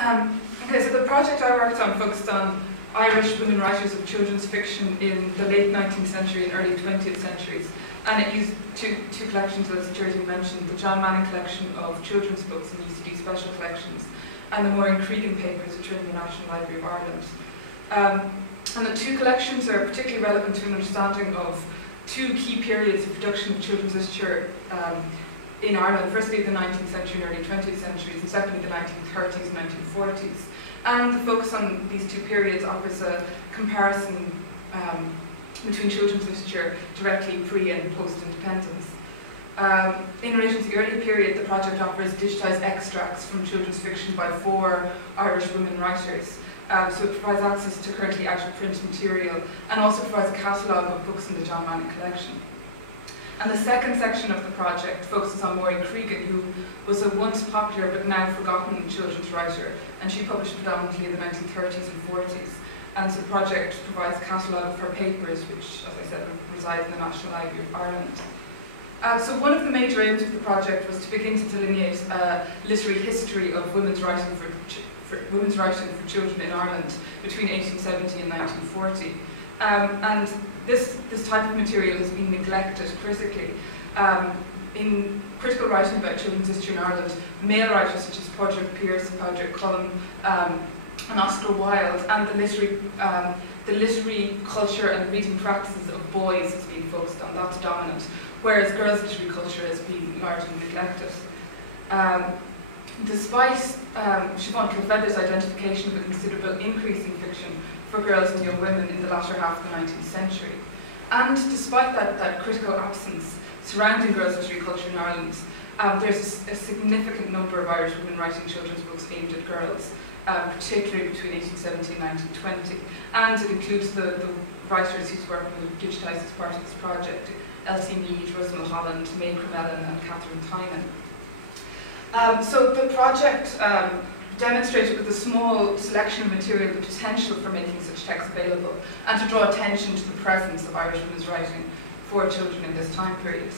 Okay, so the project I worked on focused on Irish women writers of children's fiction in the late 19th century and early 20th centuries. And it used two collections, as Jerry mentioned, the John Manning collection of children's books and UCD special collections, and the more intriguing papers, which are in the National Library of Ireland. And the two collections are particularly relevant to an understanding of two key periods of production of children's literature in Ireland. Firstly, the 19th century and early 20th centuries, and secondly, the 1930s and 1940s. And the focus on these two periods offers a comparison between children's literature directly pre- and post-independence. In relation to the earlier period, the project offers digitised extracts from children's fiction by 4 Irish women writers. So it provides access to currently out-of-print material and also provides a catalogue of books in the John Manning collection. And the second section of the project focuses on Maureen Cregan, who was a once popular but now forgotten children's writer, and she published predominantly in the 1930s and 40s. And so the project provides a catalogue of her papers, which, as I said, reside in the National Library of Ireland. So one of the major aims of the project was to begin to delineate a literary history of women's writing for children in Ireland between 1870 and 1940. And this type of material has been neglected critically. In critical writing about children's history in Ireland, male writers such as Padraig Pearse, Padraig Cullen, and Oscar Wilde, and the literary culture and reading practices of boys has been focused on. That's dominant, whereas girls' literary culture has been largely neglected. Despite Siobhan Kilfeather's identification of a considerable increase in fiction for girls and young women in the latter half of the 19th century, and despite that critical absence surrounding girls' literary culture in Ireland, there's a significant number of Irish women writing children's books aimed at girls, particularly between 1870 and 1920. And it includes the writers whose work was digitised as part of this project: Elsie Mead, Rosamund Holland, May Cremellin, and Catherine Tynan. So the project demonstrated with a small selection of material the potential for making such texts available and to draw attention to the presence of Irish women's writing for children in this time period.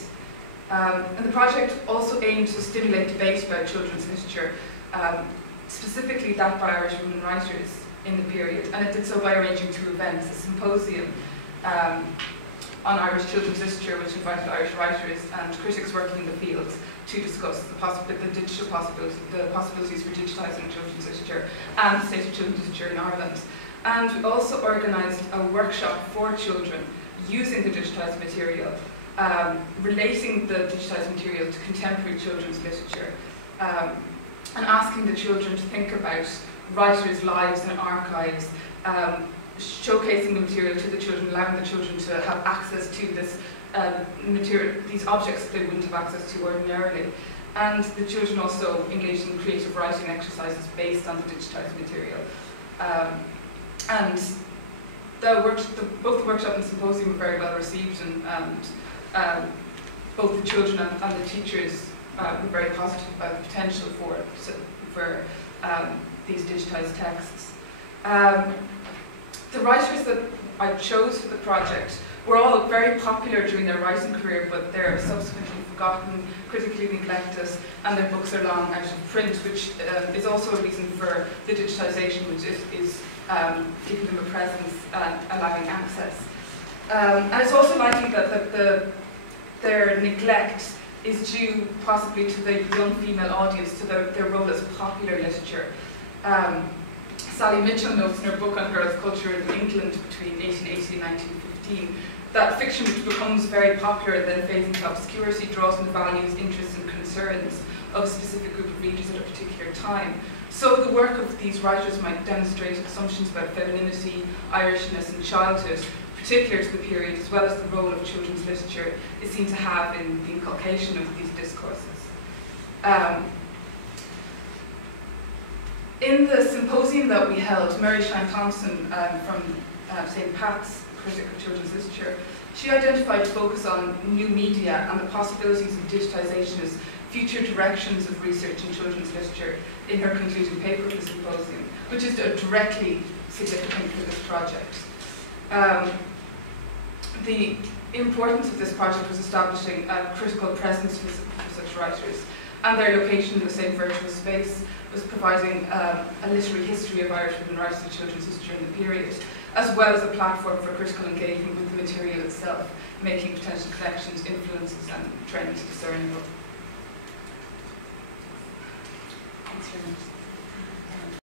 And the project also aimed to stimulate debate about children's literature, specifically that by Irish women writers in the period, and it did so by arranging 2 events: a symposium on Irish children's literature, which invited Irish writers and critics working in the field to discuss the possibilities for digitising children's literature and the state of children's literature in Ireland. And we also organised a workshop for children using the digitised material, relating the digitised material to contemporary children's literature, and asking the children to think about writers' lives and archives, showcasing the material to the children, allowing the children to have access to this material, these objects that they wouldn't have access to ordinarily. And the children also engaged in creative writing exercises based on the digitised material. And both the workshop and the symposium were very well received, and both the children and the teachers were very positive about the potential for these digitised texts. The writers that I chose for the project were all very popular during their writing career, but they're subsequently forgotten, critically neglected, and their books are long out of print, which is also a reason for the digitisation, which is giving them a presence and allowing access. And it's also likely that their neglect is due possibly to the young female audience, to their role as popular literature. Sally Mitchell notes in her book on girls' culture in England between 1880 and 1915 that fiction which becomes very popular and then fades into obscurity draws on the values, interests and concerns of a specific group of readers at a particular time. So the work of these writers might demonstrate assumptions about femininity, Irishness and childhood, particular to the period, as well as the role of children's literature is seen to have in the inculcation of these discourses. In the symposium that we held, Mary Shine Thompson from St. Pat's, critic of children's literature, she identified focus on new media and the possibilities of digitisation as future directions of research in children's literature in her concluding paper of the symposium, which is directly significant for this project. The importance of this project was establishing a critical presence for such writers, and their location in the same virtual space was providing a literary history of Irish women writers and children's history in the period, as well as a platform for critical engagement with the material itself, making potential connections, influences and trends discernible. Thanks very much.